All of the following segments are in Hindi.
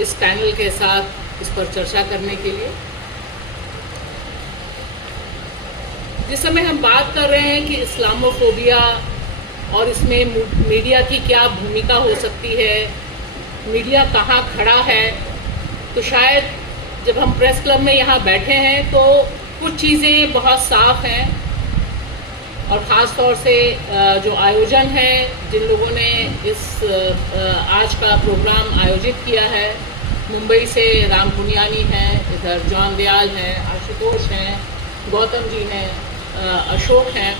इस पैनल के साथ इस पर चर्चा करने के लिए। जिस समय हम बात कर रहे हैं कि इस्लामोफोबिया और इसमें मीडिया की क्या भूमिका हो सकती है, मीडिया कहाँ खड़ा है, तो शायद जब हम प्रेस क्लब में यहाँ बैठे हैं तो कुछ चीज़ें बहुत साफ हैं। और ख़ास तौर से जो आयोजन है, जिन लोगों ने इस आज का प्रोग्राम आयोजित किया है, मुंबई से राम पुनियानी हैं, इधर जॉन दयाल हैं, आशुतोष हैं, गौतम जी हैं, अशोक हैं,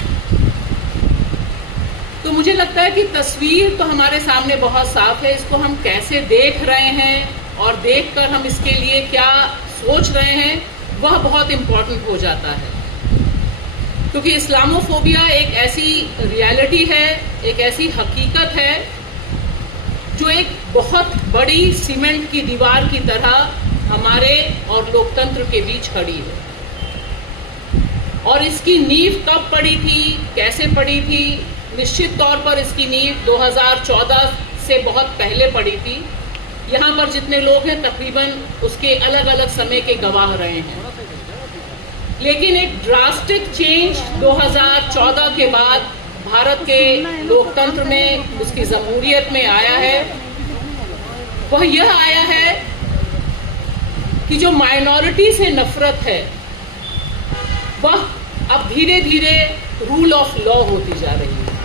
तो मुझे लगता है कि तस्वीर तो हमारे सामने बहुत साफ है। इसको हम कैसे देख रहे हैं और देखकर हम इसके लिए क्या सोच रहे हैं, वह बहुत इम्पोर्टेंट हो जाता है। क्योंकि इस्लामोफोबिया एक ऐसी रियलिटी है, एक ऐसी हकीकत है जो एक बहुत बड़ी सीमेंट की दीवार की तरह हमारे और लोकतंत्र के बीच खड़ी है। और इसकी नींव कब पड़ी थी, कैसे पड़ी थी? निश्चित तौर पर इसकी नींव 2014 से बहुत पहले पड़ी थी। यहाँ पर जितने लोग हैं तकरीबन उसके अलग अलग समय के गवाह रहे हैं। लेकिन एक ड्रास्टिक चेंज 2014 के बाद भारत के लोकतंत्र में, उसकी जमहूरियत में आया है। वह यह आया है कि जो माइनॉरिटी से नफरत है वह अब धीरे धीरे रूल ऑफ लॉ होती जा रही है,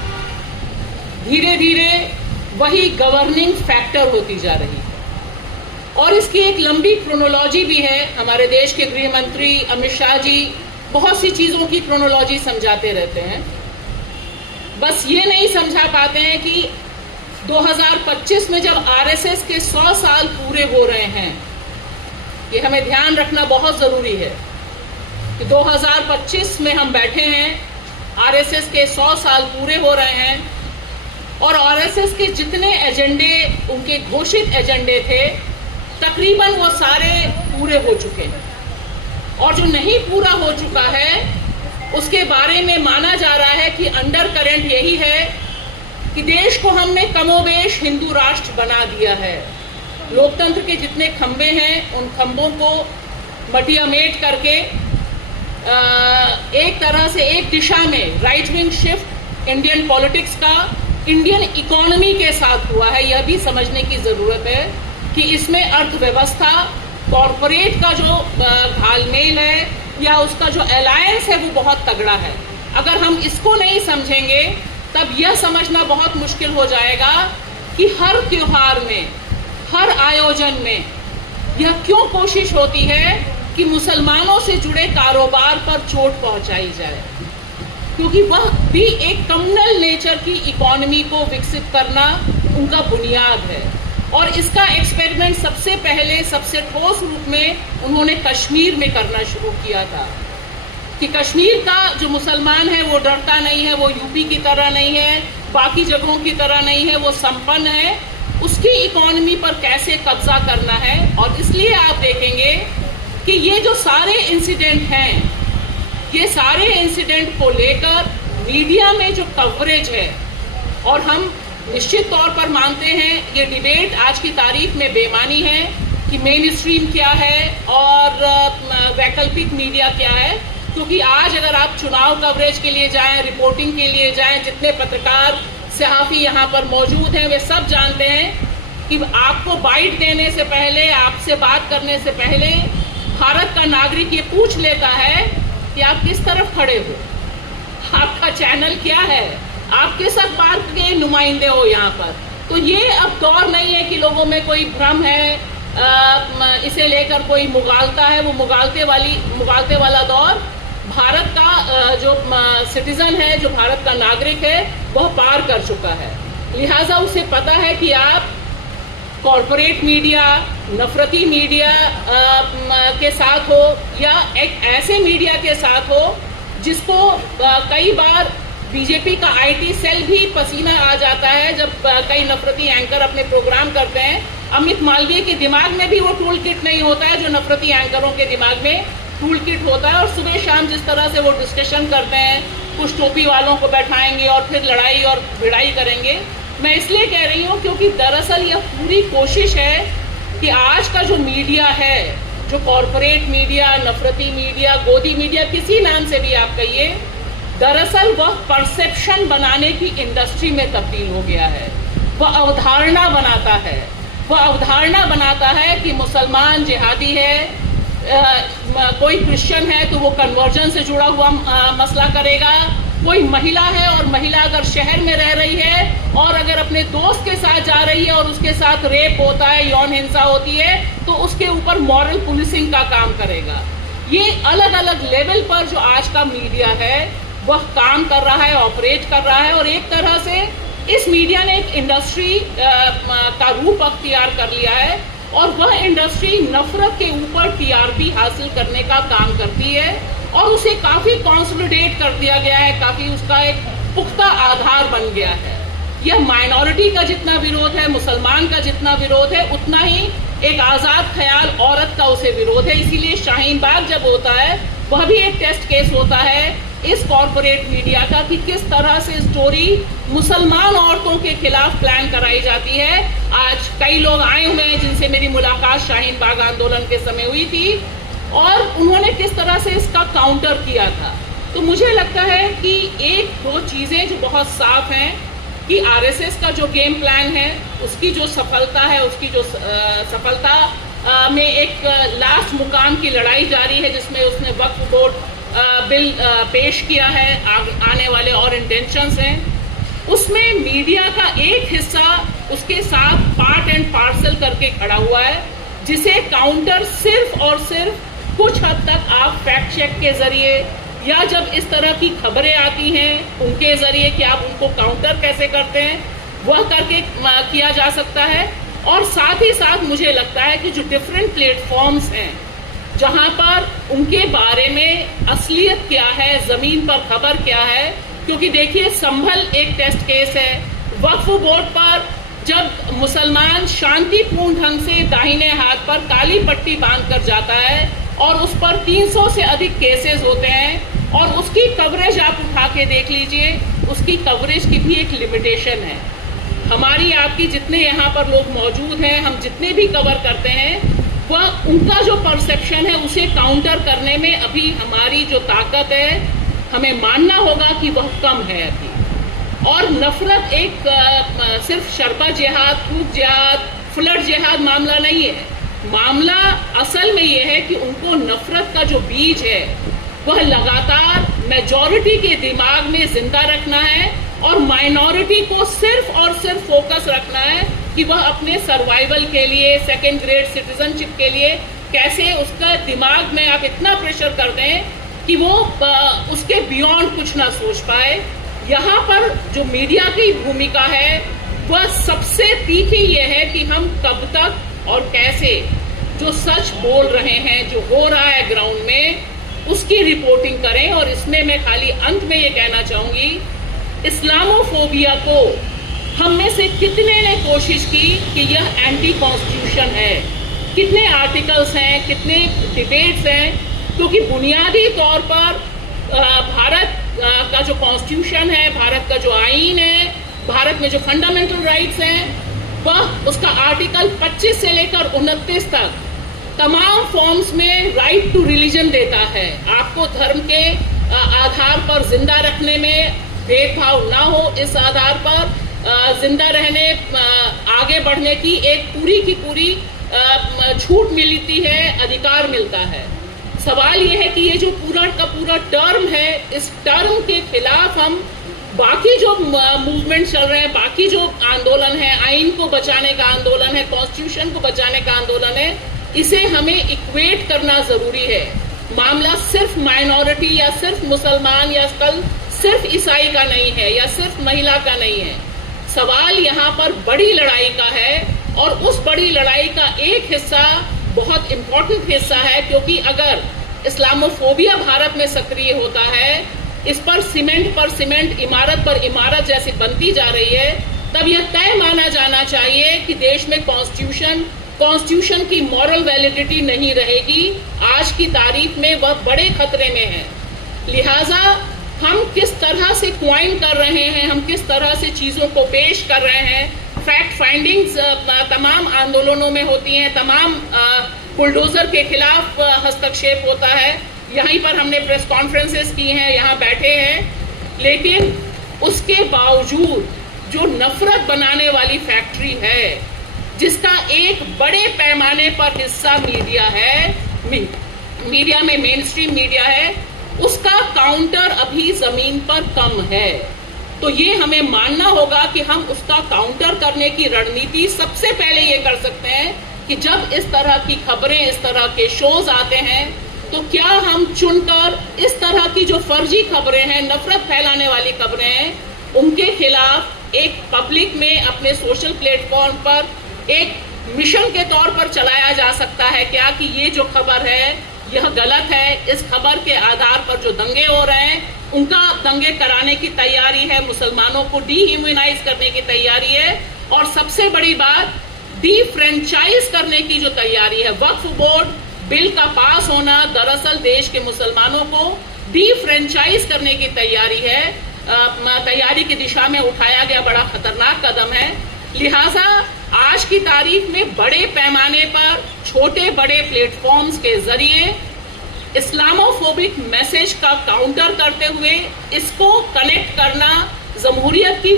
धीरे धीरे वही गवर्निंग फैक्टर होती जा रही है। और इसकी एक लंबी क्रोनोलॉजी भी है। हमारे देश के गृह मंत्री अमित शाह जी बहुत सी चीज़ों की क्रोनोलॉजी समझाते रहते हैं, बस ये नहीं समझा पाते हैं कि 2025 में जब आरएसएस के 100 साल पूरे हो रहे हैं, ये हमें ध्यान रखना बहुत ज़रूरी है कि 2025 में हम बैठे हैं, आरएसएस के 100 साल पूरे हो रहे हैं और आरएसएस के जितने एजेंडे, उनके घोषित एजेंडे थे, तकरीबन वो सारे पूरे हो चुके हैं। और जो नहीं पूरा हो चुका है उसके बारे में माना जा रहा है कि अंडर करंट यही है कि देश को हमने कमोबेश हिंदू राष्ट्र बना दिया है। लोकतंत्र के जितने खंबे हैं उन खंबों को मटियामेट करके एक तरह से एक दिशा में right wing shift Indian politics का इंडियन इकोनॉमी के साथ हुआ है। यह भी समझने की ज़रूरत है कि इसमें अर्थव्यवस्था, कॉरपोरेट का जो घालमेल है या उसका जो अलायंस है वो बहुत तगड़ा है। अगर हम इसको नहीं समझेंगे तब यह समझना बहुत मुश्किल हो जाएगा कि हर त्योहार में, हर आयोजन में यह क्यों कोशिश होती है कि मुसलमानों से जुड़े कारोबार पर चोट पहुंचाई जाए, क्योंकि वह भी एक कम्युनल नेचर की इकोनॉमी को विकसित करना उनका बुनियाद है। और इसका एक्सपेरिमेंट सबसे पहले, सबसे ठोस रूप में उन्होंने कश्मीर में करना शुरू किया था कि कश्मीर का जो मुसलमान है वो डरता नहीं है, वो यूपी की तरह नहीं है, बाकी जगहों की तरह नहीं है, वो संपन्न है। उसकी इकोनॉमी पर कैसे कब्जा करना है। और इसलिए आप देखेंगे कि ये जो सारे इंसिडेंट हैं, ये सारे इंसिडेंट को लेकर मीडिया में जो कवरेज है, और हम निश्चित तौर पर मानते हैं ये डिबेट आज की तारीख में बेमानी है कि मेन स्ट्रीम क्या है और वैकल्पिक मीडिया क्या है। क्योंकि आज अगर आप चुनाव कवरेज के लिए जाएं, रिपोर्टिंग के लिए जाएं, जितने पत्रकार, सहाफ़ी यहाँ पर मौजूद हैं, वे सब जानते हैं कि आपको बाइट देने से पहले, आपसे बात करने से पहले भारत का नागरिक ये पूछ लेता है कि आप किस तरफ खड़े हो, आपका चैनल क्या है, आप किस अखबार के नुमाइंदे हो यहाँ पर। तो ये अब दौर नहीं है कि लोगों में कोई भ्रम है, इसे लेकर कोई मुगालता है। वो मुगालते वाला दौर भारत का जो सिटीजन है, जो भारत का नागरिक है, वह पार कर चुका है। लिहाजा उसे पता है कि आप कॉरपोरेट मीडिया, नफरती मीडिया के साथ हो या एक ऐसे मीडिया के साथ हो जिसको कई बार बीजेपी का आईटी सेल भी पसीना आ जाता है जब कई नफरती एंकर अपने प्रोग्राम करते हैं। अमित मालवीय के दिमाग में भी वो टूल किट नहीं होता है जो नफरती एंकरों के दिमाग में टूल किट होता है। और सुबह शाम जिस तरह से वो डिस्कशन करते हैं, कुछ टोपी वालों को बैठाएंगे और फिर लड़ाई और भिड़ाई करेंगे। मैं इसलिए कह रही हूँ क्योंकि दरअसल यह पूरी कोशिश है कि आज का जो मीडिया है, जो कॉरपोरेट मीडिया, नफरती मीडिया, गोदी मीडिया, किसी नाम से भी आप कहिए, दरअसल वह परसेप्शन बनाने की इंडस्ट्री में तब्दील हो गया है। वह अवधारणा बनाता है, वह अवधारणा बनाता है कि मुसलमान जिहादी है, कोई क्रिश्चियन है तो वो कन्वर्जन से जुड़ा हुआ मसला करेगा, कोई महिला है और महिला अगर शहर में रह रही है और अगर अपने दोस्त के साथ जा रही है और उसके साथ रेप होता है, यौन हिंसा होती है, तो उसके ऊपर मॉरल पुलिसिंग का काम करेगा। ये अलग अलग लेवल पर जो आज का मीडिया है वह काम कर रहा है, ऑपरेट कर रहा है, और एक तरह से इस मीडिया ने एक इंडस्ट्री का रूप अख्तियार कर लिया है, और वह इंडस्ट्री नफरत के ऊपर टीआरपी हासिल करने का काम करती है और उसे काफी कंसोलिडेट कर दिया गया है, काफी उसका एक पुख्ता आधार बन गया है। यह माइनॉरिटी का जितना विरोध है, मुसलमान का जितना विरोध है, उतना ही एक आजाद ख्याल औरत का उसे विरोध है। इसीलिए शाहीन बाग जब होता है वह भी एक टेस्ट केस होता है इस कॉरपोरेट मीडिया का कि किस तरह से स्टोरी मुसलमान औरतों के खिलाफ प्लान कराई जाती है। आज कई लोग आए हुए हैं जिनसे मेरी मुलाकात शाहीन बाग आंदोलन के समय हुई थी और उन्होंने किस तरह से इसका काउंटर किया था। तो मुझे लगता है कि एक दो चीजें जो बहुत साफ हैं कि आरएसएस का जो गेम प्लान है उसकी जो सफलता है, उसकी जो सफलता में एक लास्ट मुकाम की लड़ाई जारी है जिसमें उसने वक्फ बोर्ड बिल पेश किया है, आने वाले और इंटेंशंस हैं। उसमें मीडिया का एक हिस्सा उसके साथ पार्ट एंड पार्सल करके खड़ा हुआ है, जिसे काउंटर सिर्फ और सिर्फ कुछ हद तक आप फैक्ट चेक के जरिए या जब इस तरह की खबरें आती हैं उनके जरिए कि आप उनको काउंटर कैसे करते हैं वह करके किया जा सकता है। और साथ ही साथ मुझे लगता है कि जो डिफरेंट प्लेटफॉर्म्स हैं जहां पर उनके बारे में असलियत क्या है, जमीन पर खबर क्या है, क्योंकि देखिए संभल एक टेस्ट केस है। वक्फ बोर्ड पर जब मुसलमान शांतिपूर्ण ढंग से दाहिने हाथ पर काली पट्टी बांध कर जाता है और उस पर 300 से अधिक केसेस होते हैं और उसकी कवरेज आप उठा के देख लीजिए, उसकी कवरेज की भी एक लिमिटेशन है। हमारी आपकी जितने यहाँ पर लोग मौजूद हैं, हम जितने भी कवर करते हैं, वह उनका जो परसेप्शन है उसे काउंटर करने में अभी हमारी जो ताकत है हमें मानना होगा कि वह कम है अभी। और नफरत एक सिर्फ शर्पा जिहाद, थूक जिहाद, फ्लड जिहाद मामला नहीं है। मामला असल में यह है कि उनको नफरत का जो बीज है वह लगातार मेजॉरिटी के दिमाग में जिंदा रखना है और माइनॉरिटी को सिर्फ और सिर्फ फोकस रखना है कि वह अपने सर्वाइवल के लिए, सेकेंड ग्रेड सिटीजनशिप के लिए कैसे उसका दिमाग में आप इतना प्रेशर कर दें कि वो उसके बियॉन्ड कुछ ना सोच पाए। यहाँ पर जो मीडिया की भूमिका है वह सबसे तीखी ये है कि हम कब तक और कैसे जो सच बोल रहे हैं, जो हो रहा है ग्राउंड में, उसकी रिपोर्टिंग करें। और इसमें मैं खाली अंत में ये कहना चाहूंगी, इस्लामोफोबिया को हम में से कितने ने कोशिश की कि यह एंटी कॉन्स्टिट्यूशन है, कितने आर्टिकल्स हैं, कितने डिबेट्स हैं, क्योंकि बुनियादी तौर पर भारत का जो कॉन्स्टिट्यूशन है, भारत का जो आईन है, भारत में जो फंडामेंटल राइट्स हैं, वह उसका आर्टिकल 25 से लेकर 29 तक तमाम फॉर्म्स में राइट टू रिलीजन देता है। आपको धर्म के आधार पर जिंदा रखने में भेदभाव ना हो, इस आधार पर जिंदा रहने, आगे बढ़ने की एक पूरी की पूरी छूट मिलती है, अधिकार मिलता है। सवाल यह है कि ये जो पूरा का पूरा टर्म है, इस टर्म के खिलाफ हम बाकी जो मूवमेंट चल रहे हैं, बाकी जो आंदोलन है, आइन को बचाने का आंदोलन है, कॉन्स्टिट्यूशन को बचाने का आंदोलन है, इसे हमें इक्वेट करना जरूरी है। मामला सिर्फ माइनॉरिटी या सिर्फ मुसलमान या कल सिर्फ ईसाई का नहीं है या सिर्फ महिला का नहीं है। सवाल यहाँ पर बड़ी लड़ाई का है और उस बड़ी लड़ाई का एक हिस्सा बहुत इंपॉर्टेंट हिस्सा है, क्योंकि अगर इस्लामोफोबिया भारत में सक्रिय होता है, इस पर सीमेंट, इमारत पर इमारत जैसी बनती जा रही है, तब यह तय माना जाना चाहिए कि देश में कॉन्स्टिट्यूशन की मॉरल वैलिडिटी नहीं रहेगी। आज की तारीख में वह बड़े खतरे में है। लिहाजा हम किस तरह से क्वाइन कर रहे हैं, हम किस तरह से चीजों को पेश कर रहे हैं, फैक्ट फाइंडिंग्स तमाम आंदोलनों में होती हैं, तमाम बुलडोजर के खिलाफ हस्तक्षेप होता है। यहीं पर हमने प्रेस कॉन्फ्रेंसेस की हैं, यहाँ बैठे हैं, लेकिन उसके बावजूद जो नफरत बनाने वाली फैक्ट्री है, जिसका एक बड़े पैमाने पर हिस्सा मीडिया है, मीडिया में मेन स्ट्रीम मीडिया है, उसका काउंटर अभी जमीन पर कम है। तो ये हमें मानना होगा कि हम उसका काउंटर करने की रणनीति सबसे पहले ये कर सकते हैं कि जब इस तरह की खबरें, इस तरह के शोज आते हैं, तो क्या हम चुनकर इस तरह की जो फर्जी खबरें हैं, नफरत फैलाने वाली खबरें हैं, उनके खिलाफ एक पब्लिक में अपने सोशल प्लेटफॉर्म पर एक मिशन के तौर पर चलाया जा सकता है क्या कि ये जो खबर है यह गलत है। इस खबर के आधार पर जो दंगे हो रहे हैं, उनका दंगे कराने की तैयारी है, मुसलमानों को डीह्यूमनाइज करने की तैयारी है, और सबसे बड़ी बात डीफ्रेंचाइज करने की जो तैयारी है। वक्फ बोर्ड बिल का पास होना दरअसल देश के मुसलमानों को डीफ्रेंचाइज करने की तैयारी है, तैयारी की दिशा में उठाया गया बड़ा खतरनाक कदम है। लिहाजा आज की तारीख में बड़े पैमाने पर छोटे बड़े प्लेटफॉर्म्स के जरिए इस्लामोफोबिक मैसेज का काउंटर करते हुए इसको कनेक्ट करना, जमहूरियत की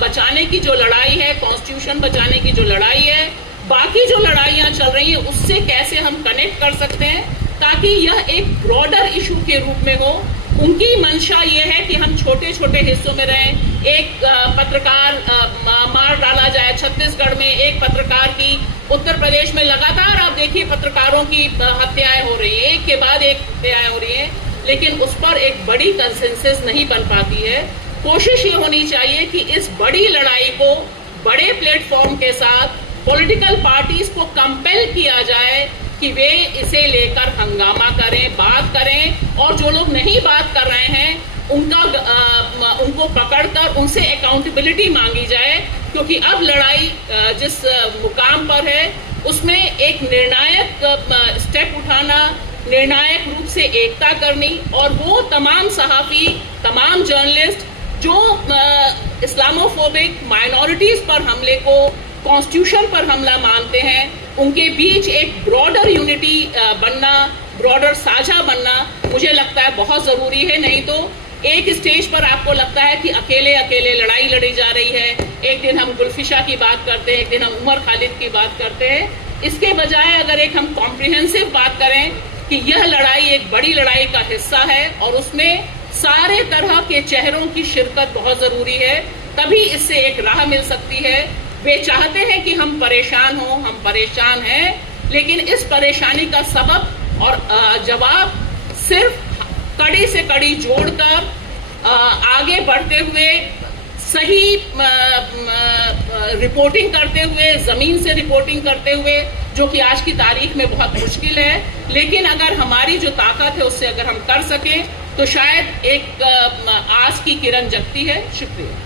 बचाने की जो लड़ाई है, कॉन्स्टिट्यूशन बचाने की जो लड़ाई है, बाकी जो लड़ाइयां चल रही हैं, उससे कैसे हम कनेक्ट कर सकते हैं ताकि यह एक ब्रॉडर इशू के रूप में हो। उनकी मंशा ये है कि हम छोटे छोटे हिस्सों में रहें। एक पत्रकार मार डाला जाए छत्तीसगढ़ में, एक पत्रकार की उत्तर प्रदेश में, लगातार आप देखिए पत्रकारों की हत्याएं हो रही है, एक के बाद एक हत्याएं हो रही है, लेकिन उस पर एक बड़ी कंसेंसस नहीं बन पाती है। कोशिश ये होनी चाहिए कि इस बड़ी लड़ाई को बड़े प्लेटफॉर्म के साथ पॉलिटिकल पार्टीज को कंपेल किया जाए कि वे इसे लेकर हंगामा करें, बात करें, और जो लोग नहीं बात कर रहे हैं उनको पकड़कर उनसे अकाउंटेबिलिटी मांगी जाए, क्योंकि अब लड़ाई जिस मुकाम पर है उसमें एक निर्णायक स्टेप उठाना, निर्णायक रूप से एकता करनी, और वो तमाम सहाफी, तमाम जर्नलिस्ट जो इस्लामोफोबिक माइनॉरिटीज पर हमले को कॉन्स्टिट्यूशन पर हमला मानते हैं, उनके बीच एक ब्रॉडर यूनिटी बनना, ब्रॉडर साझा बनना मुझे लगता है बहुत जरूरी है। नहीं तो एक स्टेज पर आपको लगता है कि अकेले अकेले लड़ाई लड़ी जा रही है। एक दिन हम गुलफिशा की बात करते हैं, एक दिन हम उमर खालिद की बात करते हैं। इसके बजाय अगर एक हम कॉम्प्रिहेंसिव बात करें कि यह लड़ाई एक बड़ी लड़ाई का हिस्सा है और उसमें सारे तरह के चेहरों की शिरकत बहुत जरूरी है, तभी इससे एक राह मिल सकती है। वे चाहते हैं कि हम परेशान हों, हम परेशान हैं, लेकिन इस परेशानी का सबब और जवाब सिर्फ कड़ी से कड़ी जोड़कर आगे बढ़ते हुए, सही रिपोर्टिंग करते हुए, जमीन से रिपोर्टिंग करते हुए, जो कि आज की तारीख में बहुत मुश्किल है, लेकिन अगर हमारी जो ताकत है उससे अगर हम कर सकें तो शायद एक आस की किरण जगती है। शुक्रिया।